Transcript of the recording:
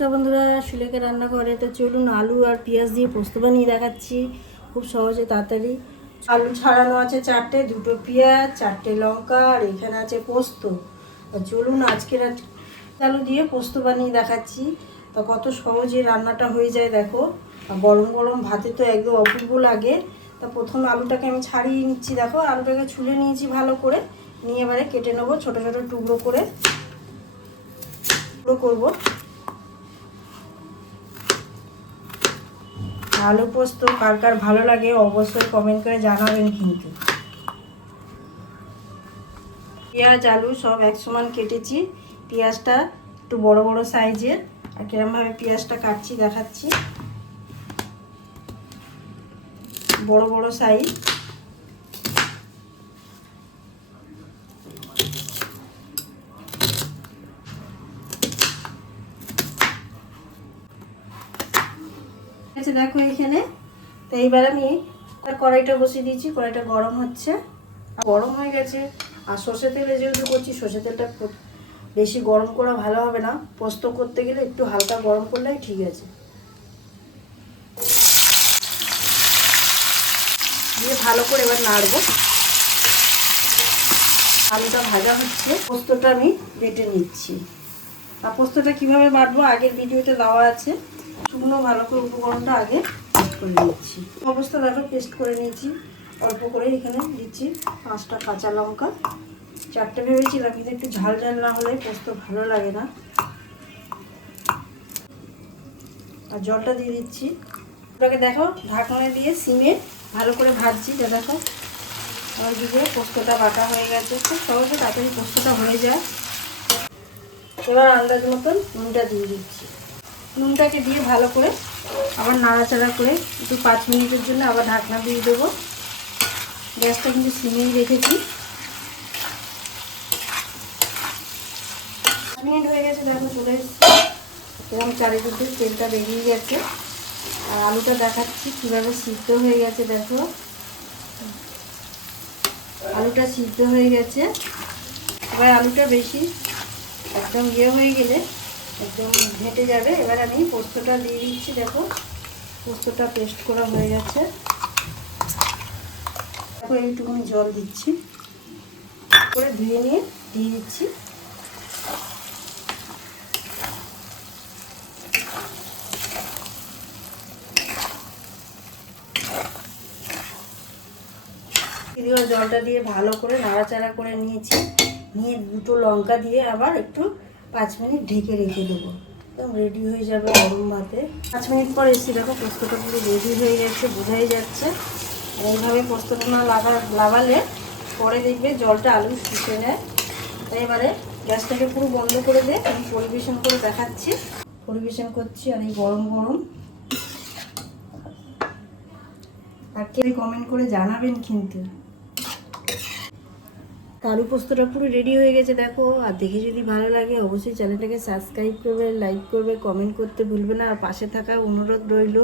তো বন্ধুরা, সুলেখা রান্নাঘরে তো চলুন আলু আর পেঁয়াজ দিয়ে পোস্ত বানিয়ে দেখাচ্ছি। খুব সহজে, তাড়াতাড়ি। আলু ছাড়ানো আছে চারটে, দুটো পেঁয়াজ, চারটে লঙ্কা, আর এখানে আছে পোস্ত। তো চলুন আজকের আজ আলু দিয়ে পোস্ত বানিয়ে দেখাচ্ছি। তো কত সহজে রান্নাটা হয়ে যায় দেখো। গরম গরম ভাতে তো একদম অপূর্ব লাগে। তা প্রথম আলুটাকে আমি ছাড়িয়ে নিচ্ছি দেখো। আলুটাকে ছুলে নিয়েছি ভালো করে। নিয়ে এবারে কেটে নেব ছোটো ছোটো টুকরো করে। টুকরো করব। আলু পোস্ত, কার কার ভালো লাগে অবশ্যই কমেন্ট করে জানাবেন কিন্তু। পেঁয়াজ, আলু সব এক সমান কেটেছি। পেঁয়াজটা একটু বড় বড় সাইজের। আর কিরমভাবে পেঁয়াজটা কাটছি দেখাচ্ছি। বড় বড় সাইজ আচ্ছা দেখো এখানে। তো এইবার আমি কড়াইটা বসিয়ে দিয়েছি, কড়াইটা গরম হচ্ছে। গরম হয়ে গেছে, আর সর্ষে তেলে যেহেতু করছি, সর্ষে তেলটা বেশি গরম করা ভালো হবে না। পোস্ত করতে গেলে একটু হালকা গরম করলেই ঠিক আছে। দিয়ে ভালো করে এবার নাড়বো। আলুটা ভাজা হচ্ছে, পোস্তটা আমি বেটে নিচ্ছি। আর পোস্তটা কীভাবে বাটবো আগের ভিডিওতে দেওয়া আছে। শুকনো ভালো করে উপকরণটা আগে পেস্ট করে নিচ্ছি। অবস্থা দেখো, পেস্ট করে নিয়েছি। অল্প করে এখানে দিচ্ছি পাঁচটা কাঁচা লঙ্কা। চারটে ভেবেছিলাম, কিন্তু একটু ঝাল ঝাল না হলে পোস্ত ভালো লাগে না। আর জলটা দিয়ে দিচ্ছি। ওটাকে দেখো, ঢাকনা দিয়ে সিমে ভালো করে ভাজছি, যা দেখো। আমার দিকে পোস্তটা বাটা হয়ে গেছে। খুব সহজে তাড়াতাড়ি পোস্তটা হয়ে যায়। এবার আন্দাজ মতন নুনটা দিয়ে দিচ্ছি। নুনটাকে দিয়ে ভালো করে আবার নাড়াচাড়া করে একটু পাঁচ মিনিটের জন্য আবার ঢাকনা দিয়ে দেবো। গ্যাসটা কিন্তু সিমেই রেখেছি। মিনিট হয়ে গেছে, দেখো চলে এসেছি। এবং চারিদিকে তেলটা বেরিয়ে গেছে। আর আলুটা দেখাচ্ছি কীভাবে সিদ্ধ হয়ে গেছে, দেখো। আলুটা সিদ্ধ হয়ে গেছে। এবার আলুটা বেশি একদম ইয়ে হয়ে গেলে একদম ঘেঁটে যাবে। এবার আমি পোস্তটা দিয়ে দিচ্ছি, দেখো। পোস্তটা পেস্ট করা হয়ে গেছে। দেখো এইটুকুনি জল দিচ্ছি। করে ধুয়ে নিয়ে দিয়ে দিচ্ছি। জলটা দিয়ে ভালো করে নাড়াচাড়া করে নিয়েছি। নিয়ে দুটো লঙ্কা দিয়ে আবার একটু পাঁচ মিনিট ঢেকে রেখে দেবো। একদম রেডি হয়ে যাবে গরম ভাতে পাঁচ মিনিট পর এসে দেখো পোস্তটা পুরো রেডি হয়ে গেছে, বোঝাই যাচ্ছে। এইভাবে পোস্তটা না লাগা লাগালে পরে দেখবে জলটা আলু শুষে নেয়। তাই এবারে গ্যাসটাকে পুরো বন্ধ করে দিয়ে আমি পরিবেশন করে দেখাচ্ছি। পরিবেশন করছি, আর এই গরম গরম। আর কে কমেন্ট করে জানাবেন কিন্তু। আলু পোস্তটা পুরো রেডি হয়ে গেছে, দেখো। আর দেখে যদি ভালো লাগে, অবশ্যই চ্যানেলটাকে সাবস্ক্রাইব করবে লাইক করবে কমেন্ট করতে ভুলবে না। আর পাশে থাকা অনুরোধ রইল